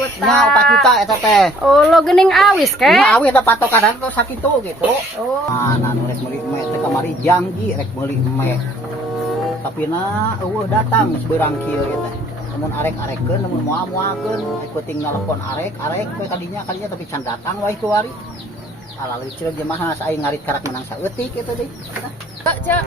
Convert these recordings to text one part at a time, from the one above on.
Nya 4 juta eta teh. Oh, lo geuning awis ke? Nya awis da patokan atuh sakitu gitu. Oh. Nah, rek meuli me teh kamari janji rek meuli me. Tapi na eueuh datang seberang kieu teh. Namun arek-arekeun, namun moal-moalkeun, ikuting nelpon arek we kadinya tapi can datang wae ku wari. Alaleuy ceuk ge mah aing ngarit karak menang saeutik kitu deui. Cek, ya,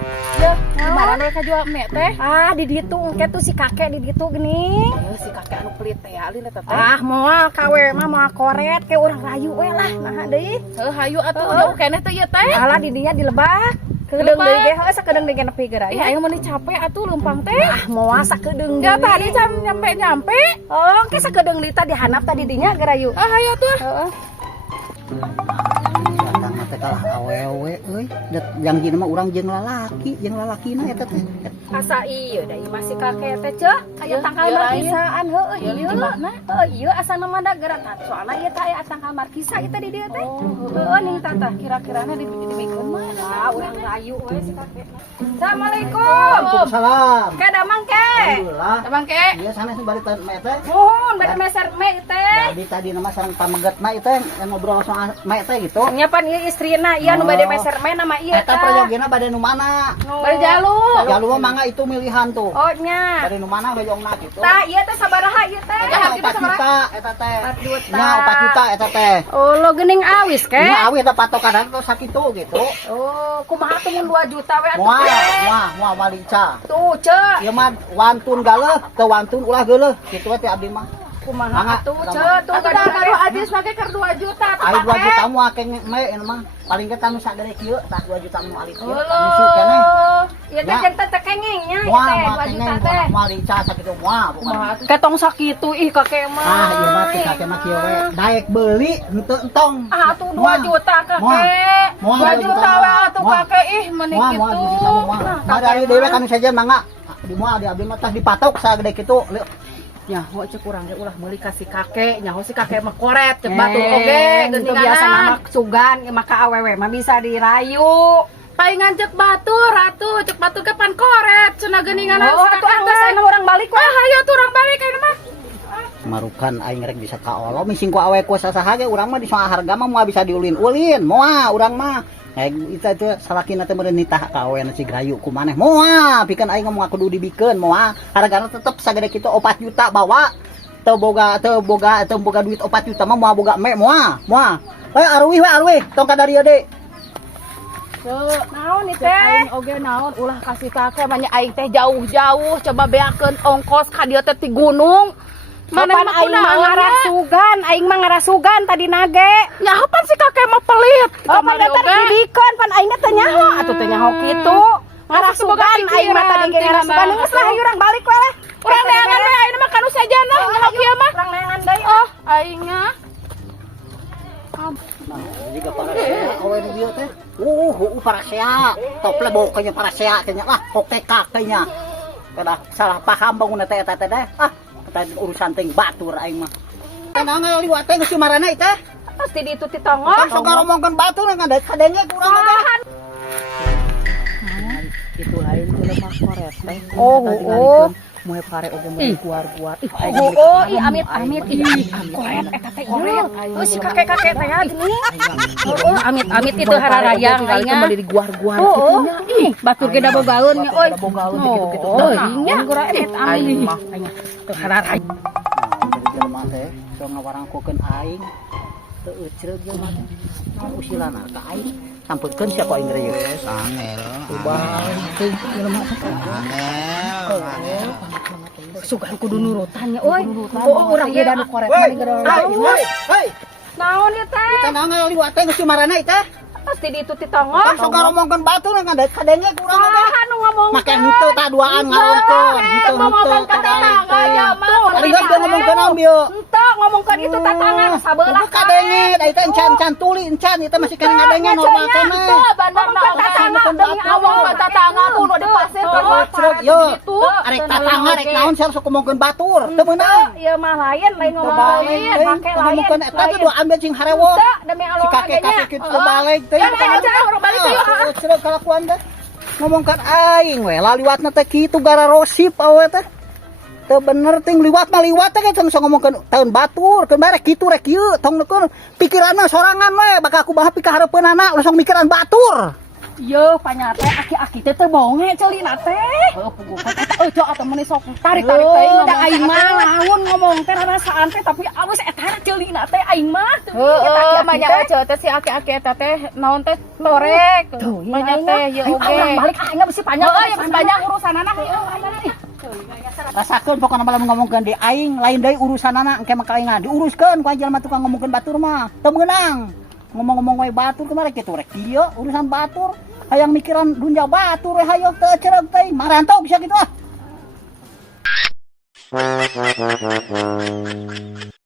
gimana mereka jual mie teh? Ah, di ditu engke tuh si kakek di ditu gini. Si kakek anu pelit teh alin eta teh. Ah, moal kawe mah moal koret ke urang rayu we lah. Nah deui. Heuh hayu atuh jauh keneh teh ieu teh. Alah di dinya dilebak. Kedeung deui ge heuh sakedeung deui nepi geura. Ih aing mah capek atuh leumpang teh. Ah, moal sakedeung Ya deui. tadi jam nyampe. Oh, engke sakedeung deui tah dihanap tadi dinya geura yu. Ah hayu atuh. Heeh. Datang teh kalah awewe euy. Janji mah urang jeung lalakina eta teh. Asa ieu da ieu masih kakek teh cek aya tangkal Ieu markisaan heueuh Ieu ieu. di mana? Heuh ieu asana mah da geura soalna ieu teh aya tangkal markisa ieu teh di dieu teh. Heueuh ning tata Kira-kirana dibikeun mah. ah urang rayu we si kakek. Assalamualaikum. Waalaikumsalam. Ke damang ke. Alhamdulillah. Emang ke? Ieu sanes bari teh me teh. Mohon bade meser me teh. Tadi nama sareng pameget na itu yang ngobrol soal me teh gitu. Nyapan ieu istrina ieu nu bade meser me nama ieu Eta prayogina bade nu mana? Bari jalu. Jalu mah mangga itu milihan tuh. Oh nya. Bade nu mana hoyongna gitu. Tah ieu teh sabaraha ieu teh? Eta 4 juta eta teh. 4 juta. Nya 4 juta eta teh. Oh lo geuning awis ke? Nya awis da patokan atuh sakitu gitu. Oh kumaha tuh mun 2 juta we atuh. Moal walica. Tuh cek. Ieu mah wantun galeuh, teu wantun ulah geuleuh. Kitu teh abdi mah. Kumaha Mangga, atuh mangga. cek tuh Atuh dah baru habis make keur 2 juta tuh. Ari 2 pake. juta mah akeh me ini mah. Paling kita nu sagede kieu tah 2 juta mah alik kieu. Heuh. Misi keneh. Ieu teh Ya. cenah teh kengengnya ieu Moal teh mah 2 juta keneh teh. moal lica sakitu moal bukan. Ketong sakitu ih kakek mah. Ah, ieu mah teh kakek mah kieu we. Daek beuli henteu entong. Ah tuh 2 juta kakek. Moal 2 juta we atuh kakek ih meuni Moal kitu. gitu moal. Madari dewe kanu saja mangga. Di moal di abdi mah tah dipatok sagede kitu. Nyaho cek urang ge ulah meuli ka si kakek, nyaho si kakek mah koret cek batur oge Itu geuninganan. biasa nama sugan maka awewe mah bisa dirayu. Palingan cek batur atuh, cek batur ke pan koret cenah geuninganan Oh si atuh kakek anggeus teh. aya urang balik we. Ah hayu atuh urang balik kana mah. Marukan aing rek bisa kaolo mising ku awe ku sasaha ge urang mah di soal harga mah moal bisa diulin-ulin. Moal urang mah. Kita itu salakina teh meureun nitah ka aweuna si Grayu ku maneh. Moal pikeun aing mah kudu dibikeun moal. Hargana tetep sagede kitu 4 juta bawa. Teu boga duit 4 juta mah moal boga me moal. Moal. Arwih tong ka dari deui. Naon ieu Cek teh? aing oge naon ulah kasih kakek banyak aing teh jauh-jauh coba beakeun ongkos ka dieu teh ti gunung. Mana aing mah ngarasugan tadi nage. Nyaho pan si kakek mah pelit. Oh pada terdidikeun pan aing teh nyaho atuh teh nyaho kitu. Ngarasugan aing mah tadi ge ngarasugan geus lah hayu urang balik we lah. Urang neangan we ayeuna mah kanu sajana nyaho kieu mah. Urang neangan deui. Oh aingnya Jika parasea awe nu dieu teh. Parasea. Tople bokanya parasea teh nya lah oke kakenya. Kada salah paham bangun teh eta teh deh. Tadi urusan teh batur aing mah. Tenang liwat teh geus marana teh. Pasti di itu ditongol. Kan sok ngomongkeun batur ngan kadenge kurang teh. itu lain jelema koret teh. Oh. Moe pare oge meuli guar-guar. Ih Ih amit koret eta teh koret. Oh si kakek-kakek teh gini. Oh amit itu hararayang kali aingnya. kembali di guar-guar Oh, kitu nya. ih batur ge da bogaeun nya euy. Bogaeun gitu-gitu. Oh, nya geura amit Aing amit. mah teu hararayang. Jadi jelema teh sok ngawarangkukeun aing. Teu eucreug jelema teh. Usilana ka aing. Sampurkeun sia ku aing geus angel. Teu jelema teh. Angel. Sugan kudu nurutan nya euy. Oh urang ge da nu koret mah geura. Hei. Naon ieu teh? Kita nanggal liwat teh geus marana teh. Pasti di itu ditongol. Kan sok ngomongkeun batur ngan kadenge kurang teh. Ah nu ngomong. Make henteu tah duaan ngarongkeun. Henteu tetangga ya mah. Ari geus ngomongkeun naon bieu? Henteu ngomongkeun itu tetangga sabelah Kadenge, da itu encan tuli encan itu masih kena ngadenge normal keneh. Bandar tetangga demi Ngomong Allah. ke tetangga kudu di pasir Ceruk yo. Arek tatangga rek naon sia sok ngomongkeun batur. Teu meunang. Ieu mah lain ngomong lain, make lain. Ngomongkeun eta teh dua ambil cing harewo. Demi Si Allah kakek-kakek kitu balik teh. Ya aja urang balik teh yuk. Ceruk kalakuan teh. Ngomongkeun aing we laliwatna teh kitu gara rosip awe teh. Teu bener ting liwat mah liwat teh can ngomongkeun taun batur, keun bare kitu rek ieu tong neukeun pikiranna sorangan we bakal aku baha pikaharepeunana langsung mikiran batur. Yo panyate aki-aki teh teu bonge ceulina teh. Heuh pugukan eta eujo atuh mun sok Tarik teuing da aing mah lamun ngomong teh rasaan teh tapi aweus eta ceulina teh aing mah teu Heeh, manya aja teh si aki-aki eta teh naon teh torek. Manya teh ye oge. balik aing geus panjang. Heeh, ya banyak urusanana heuh. Rasakeun pokona malam ngomongkeun di aing lain deui urusanana engke mah kaingan diuruskeun ku jalma tukang ngomongkeun batur mah. Teu meunang. Ngomong-ngomong we batur kemarin kitu rek ieu urusan batur hayang mikiran dunya batur we hayo teu cereg teh marantau bisa kitu ah.